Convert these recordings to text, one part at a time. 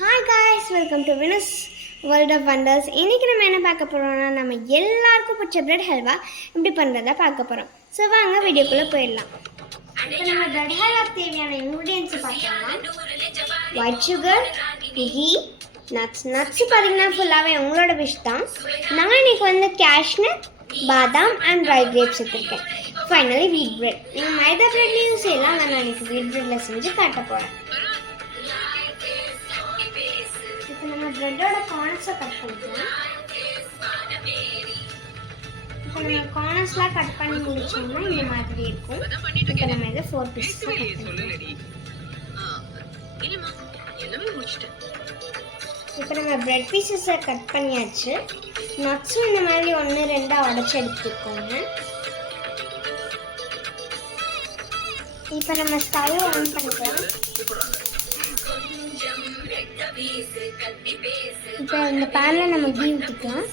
Hi guys, welcome to Venus world of wonders. இன்றைக்கி நம்ம என்ன பார்க்க போகிறோம்னா, நம்ம எல்லாருக்கும் பிடிச்ச பிரெட் ஹல்வா எப்படி பண்ணுறதா பார்க்க போகிறோம். ஸோ வாங்க வீடியோக்குள்ளே போயிடலாம். இப்போ நம்ம பிரெட் ஹல்வாக்கு தேவையான இன்க்ரீடியன்ஸை பார்த்தோம்னா, ஒயிட் சுகர், கீ, நட்ஸு பார்த்தீங்கன்னா ஃபுல்லாகவே உங்களோட விஷ் தான். நான் இன்றைக்கி கேஷ்நட், பாதாம் அண்ட் ட்ரை கிரேப்ஸ் எடுத்துருக்கேன். Finally wheat bread. நீங்கள் மைதா பிரெட்லேயும் செய்யலாம், நான் இன்றைக்கி வீட் பிரெட்டில் செஞ்சு காட்ட போகிறேன். இப்போ நம்ம பிரெட்டோட கார்னர்ஸை கட் பண்ணிக்கலாம். இப்போ நம்ம கார்னர்ஸ்லாம் கட் பண்ணி முடிச்சோம்னா இந்த மாதிரி இருக்கும். இப்போ நம்ம இதை 4 பீஸஸாக கட் பண்ணிக்கலாம். இப்போ நம்ம பிரெட் பீசஸை கட் பண்ணியாச்சு. நட்ஸும் இந்த மாதிரி 1-2 உடச்சி எடுத்துக்கோங்க. இப்போ நம்ம ஸ்டவ் ஆன் பண்ணிக்கலாம். இப்போ இந்த பேனில் நம்ம கீ ஊற்றிக்கலாம்.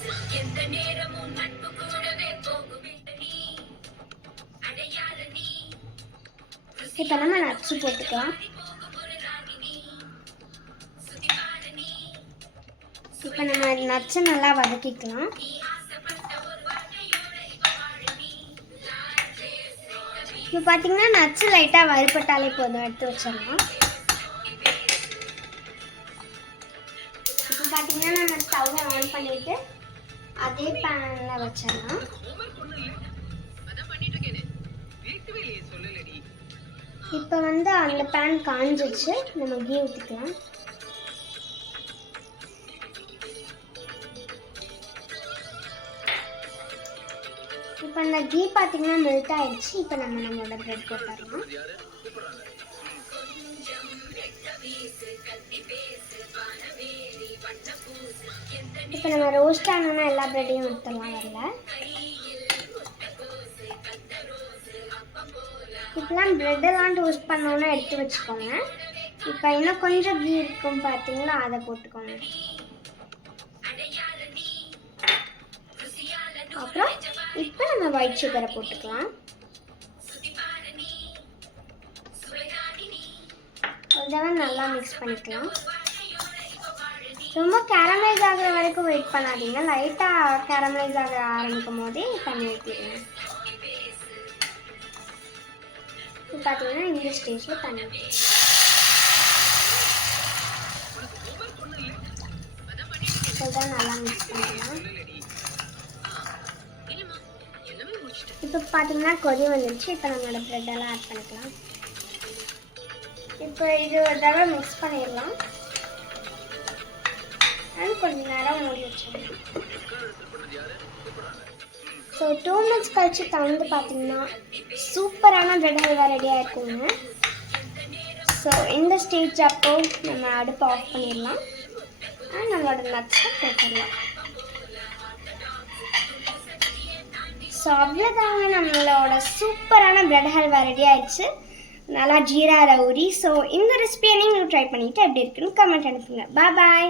இப்போ நம்ம நட்ஸு போட்டுக்கலாம். இப்போ நம்ம நட்ஸை நல்லா வதக்கிக்கலாம். இப்போ பார்த்தீங்கன்னா நட்ஸு லைட்டாக வறுபட்டாலே போதும், எடுத்து வச்சிடலாம். இப்போ பார்த்தீங்கன்னா நம்ம ஸ்டவ்வை ஆன் பண்ணிவிட்டு அதே பேனில் வச்சிடலாம். இப்போ அந்த பேன் காஞ்சிச்சு, நம்ம கீ ஊற்றிக்கலாம். இப்போ அந்த கீ பார்த்தீங்கன்னா மெல்ட் ஆயிடுச்சு. இப்போ நம்மளோட பிரெட் போட்டுடலாம். இப்போ நம்ம ரோஸ்ட் ஆனோன்னா எல்லா பிரெட்டையும் ஊற்றலாம். வரல இப்போலாம் பிரெட்டெல்லாம் டோஸ்ட் பண்ணோன்னா எடுத்து வச்சுக்கோங்க. இப்போ இன்னும் கொஞ்சம் கீ இருக்கும் பார்த்தீங்களா, அதை போட்டுக்கோங்க. அப்புறம் இப்போ நம்ம ஒயிட் சுகரை போட்டுக்கலாம். இதெல்லாம் நல்லா மிக்ஸ் பண்ணிக்கலாம். ரொம்ப கேரமலைஸ் ஆகிற வரைக்கும் வெயிட் பண்ணாதீங்க. லைட்டாக கேரமலைஸ் ஆக ஆரம்பிக்கும் போதே தண்ணி ஊற்றிடுங்க. இப்போ பார்த்தீங்கன்னா இந்த ஸ்டேஜில் தண்ணி ஊற்றிதான் நல்லா மிக்ஸ் பண்ணிக்கலாம். இப்போ பார்த்தீங்கன்னா கொதி வந்துடுச்சு. இப்போ நம்மளோட ப்ரெட்டெல்லாம் ஆட் பண்ணிக்கலாம். இப்போ இது ஒரு தடவை மிக்ஸ் பண்ணிடலாம். கொஞ்சம் நேரம் மூடி வச்சிடலாம். ஸோ 2 மினிட்ஸ் கழிச்சு திறந்து பார்த்தீங்கன்னா சூப்பரான பிரெட் ஹல்வா ரெடியாக இருக்குங்க. ஸோ இந்த ஸ்டேஜ் அப்போ நம்ம அடுப்பை ஆஃப் பண்ணிடலாம். நம்மளோட நட்ஸை போட்டுடலாம். ஸோ அவ்வளோதாங்க, நம்மளோட சூப்பரான பிரெட் ஹல்வா ரெடி ஆயிடுச்சு. நல்லா ஜீரா ரவுடி. ஸோ இந்த ரெசிபியை நீங்களும் ட்ரை பண்ணிவிட்டு எப்படி இருக்குன்னு கமெண்ட் அனுப்புங்க. பாய்.